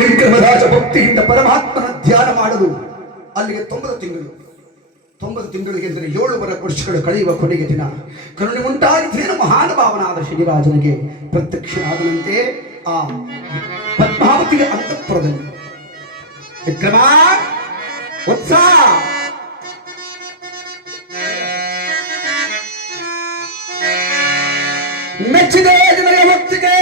ವಿಕ್ರಮರಾಜ ಭಕ್ತಿಯಿಂದ ಪರಮಾತ್ಮನ ಧ್ಯಾನ ಮಾಡಲು ಅಲ್ಲಿಗೆ 90 ತಿಂಗಳು ಎಂದರೆ 7 ವರ್ಷಗಳು ಕಳೆಯುವ ಕೊನೆಯ ದಿನ ಕರುಣೆ ಉಂಟಾಗಿದ್ದೇನು ಮಹಾನುಭಾವನಾದ ಶ್ರೀರಾಜನಿಗೆ ಪ್ರತ್ಯಕ್ಷನಾದನಂತೆ ಆ ಪದ್ಮಾವತಿಯ ಅಂತಃಪುರದಲ್ಲಿ. ವಿಕ್ರಮ ಉತ್ಸಾಹ ಮೆಚ್ಚಿದೆ ಜನರ ಭಕ್ತಿಗೆ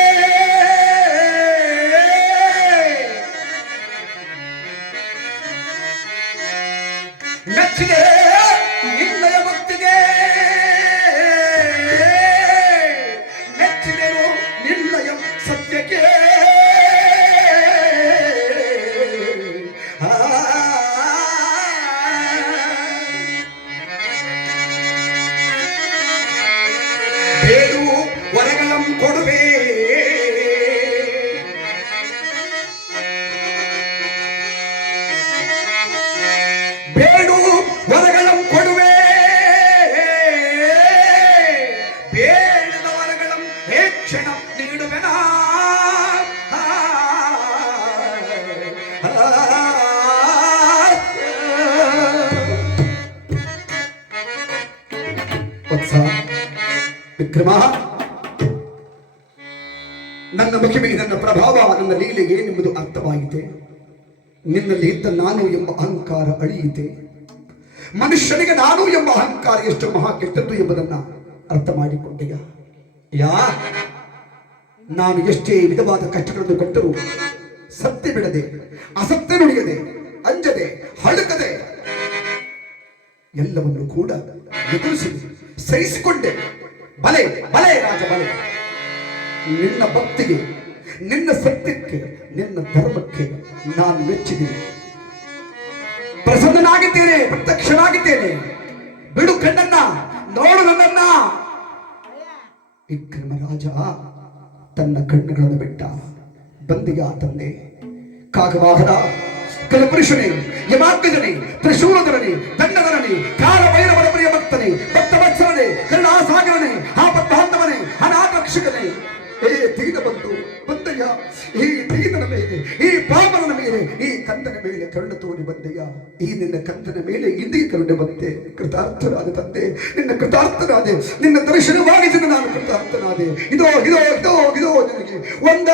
ಮೆಚ್ಚಿದೆ ನಿನ್ನಯ ಭಕ್ತಿಗೆ ಮೆಚ್ಚಿದೆನು ನಿನ್ನಯ ಸತ್ಯಕ್ಕೆ ಬೇಡು ವರಗಳಂ ಕೊಡುವೆ ಬೇಡು ವರಗಳಂ ಕೊಡುವೆ ಬೇಡದ ವರಗಳಂ ಹೇ ಕ್ಷಣ ನೀಡುವೆನ ವತ್ಸ ವಿಕ್ರಮ, ನನ್ನ ಮಹಿಮೆ, ನನ್ನ ಪ್ರಭಾವ, ನನ್ನ ಲೀಲೆಗೆ ನಿಮ್ಮದು ಅರ್ಥವಾಗಿದೆ. ನಿನ್ನಲ್ಲಿ ಇದ್ದ ನಾನು ಎಂಬ ಅಹಂಕಾರ ಅಳಿಯಿತೆ. ಮನುಷ್ಯನಿಗೆ ನಾನು ಎಂಬ ಅಹಂಕಾರ ಎಷ್ಟು ಮಹಾ ಕೆಟ್ಟದ್ದು ಎಂಬುದನ್ನ ಅರ್ಥ ಮಾಡಿಕೊಂಡೆಯ. ನಾನು ಎಷ್ಟೇ ವಿಧವಾದ ಕಷ್ಟಗಳನ್ನು ಕೊಟ್ಟರೂ ಸತ್ಯ ಬಿಡದೆ, ಅಸತ್ಯ ನುಡಿಯದೆ, ಅಂಜದೆ, ಹಳುಕದೆ ಎಲ್ಲವನ್ನು ಕೂಡ ಎದುರಿಸಿ ಸಹಿಸಿಕೊಂಡೆ. ಬಲೆ ಬಲೆ ರಾಜ ಬಲೆ. ನಿನ್ನ ಭಕ್ತಿಗೆ, ನಿನ್ನ ಸತ್ಯಕ್ಕೆ, ನಿನ್ನ ಧರ್ಮಕ್ಕೆ ನಾನು ಮೆಚ್ಚಿದ್ದೇನೆ, ಪ್ರಸನ್ನನಾಗಿದ್ದೇನೆ, ಪ್ರತ್ಯಕ್ಷನಾಗಿದ್ದೇನೆ. ಬಿಡು ಕಣ್ಣನ್ನ, ನೋಡು ನನ್ನನ್ನ. ವಿಕ್ರಮ ರಾಜ ತನ್ನ ಕಣ್ಣುಗಳನ್ನು ಬಿಟ್ಟ. ಬಂದಿಯ ತಂದೆ ಕಾಗವಾಹನ ಕಲಪುರುಷನೇ, ಯಮಾಗ್ಗಜನೇ, ತ್ರಿಶೂಲಧರನೇ, ದಂಡಧರನೇ, ಕಾಲ ಭೈರವರ ಪ್ರಿಯ ಭಕ್ತನೇ, ಭಕ್ತ ವತ್ಸಲನೇ, ಕರುಣಾಸಾಗರನೇ, ಆಪದ್ಬಾಂಧವನೇ, ಅನಾಥರಕ್ಷಕನೇ, ಹೇ ದೀನ ಬಂಧು ಬಂದಯ್ಯ, ಈ ದೀನನ ಮೇಲೆ, ಈ ಪಾಪನ ಮೇಲೆ, ಈ ಕಂದನ ಮೇಲೆ ಕರುಣೆ ತೋರಿ ಬಂದಯ್ಯ. ಈ ನಿನ್ನ ಕಂದನ ಮೇಲೆ ಇಂದಿ ಕರುಣೆ ಬಂತೆ. ಕೃತಾರ್ಥನಾದ ತಂದೆ, ನಿನ್ನ ಕೃತಾರ್ಥನಾದೆ, ನಿನ್ನ ದರ್ಶನವಾಗಿದ್ದು ನಾನು ಕೃತಾರ್ಥನಾದೆ. ಇದೋ ಇದೋ ಇದೋ ಇದೋ ನನಗೆ ಒಂದ